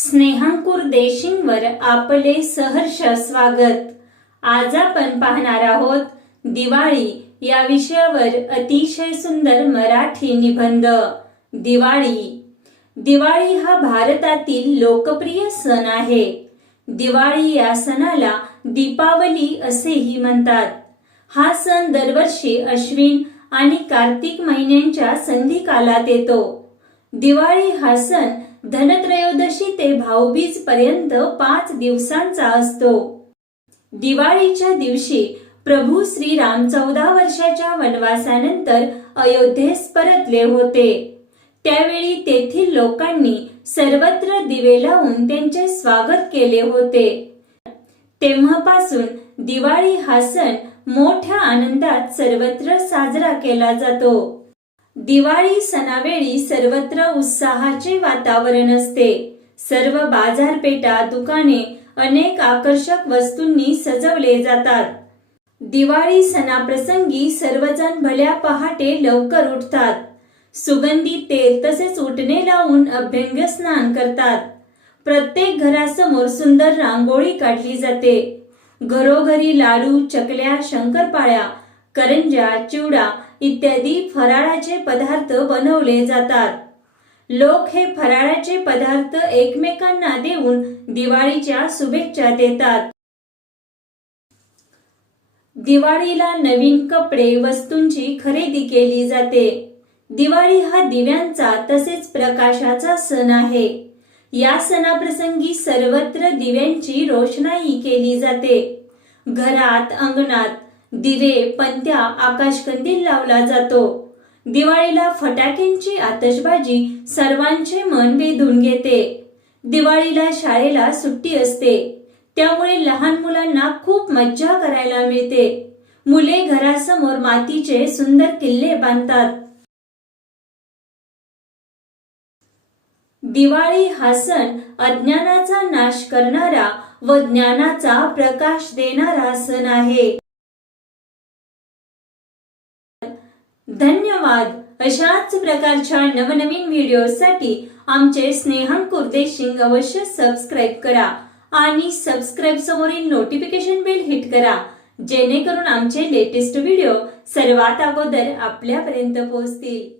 स्नेहांकुर देशिंगवर आपले सहर्ष स्वागत. आज आपण पाहणार आहोत दिवाळी या विषयावर अतिशय सुंदर मराठी निबंध. दिवाळी. दिवाळी हा भारतातील लोकप्रिय सण आहे. दिवाळी या सणाला दीपावली असेही म्हणतात. हा सण दरवर्षी अश्विन आणि कार्तिक महिन्यांच्या संधी कालात येतो. दिवाळी हा सण धनत्रयोदशी ते भाऊबीज पर्यंत पाच दिवसांचा असतो. दिवाळीच्या दिवशी प्रभू श्रीराम चौदा वर्षाच्या वनवासानंतर अयोध्येस परतले होते. त्यावेळी तेथील लोकांनी सर्वत्र दिवे लावून त्यांचे स्वागत केले होते. तेव्हापासून दिवाळी हा सण मोठ्या आनंदात सर्वत्र साजरा केला जातो. दिवाळी सणावेळी सर्वत्र उत्साहाचे वातावरण असते. सर्व बाजारपेठा दुकाने अनेक आकर्षक वस्तूंनी सजवले जातात. दिवाळी सणाप्रसंगी सर्वजण भल्या पहाटे लवकर उठतात. सुगंधी तेल तसेच उठणे लावून अभ्यंग स्नान करतात. प्रत्येक घरासमोर सुंदर रांगोळी काढली जाते. घरोघरी लाडू चकल्या शंकरपाळ्या करंजा चिवडा इत्यादी फराळाचे पदार्थ बनवले जातात. लोक हे फराळाचे पदार्थ एकमेकांना देऊन दिवाळीच्या शुभेच्छा देतात. दिवाळीला नवीन कपडे वस्तूंची खरेदी केली जाते. दिवाळी हा दिव्यांचा तसेच प्रकाशाचा सण आहे. या सणाप्रसंगी सर्वत्र दिव्यांची रोषणाई केली जाते. घरात अंगणात दिवे पंत्या आकाशकंदील लावला जातो. दिवाळीला फटाक्यांची आतषबाजी सर्वांचे मन वेधून घेते. दिवाळीला शाळेला सुट्टी असते. त्यामुळे लहान मुलांना खूप मज्जा करायला मिळते. मुले घरासमोर मातीचे सुंदर किल्ले बांधतात. दिवाळी हा सण अज्ञानाचा नाश करणारा व ज्ञानाचा प्रकाश देणारा सण आहे. धन्यवाद. अशाच प्रकारच्या नवनवीन व्हिडिओसाठी आमचे स्नेहांकुर देशिंग अवश्य सबस्क्राईब करा आणि सबस्क्राईब समोरील नोटिफिकेशन बेल हिट करा. जेणेकरून आमचे लेटेस्ट व्हिडिओ सर्वात अगोदर आपल्यापर्यंत पोहोचतील.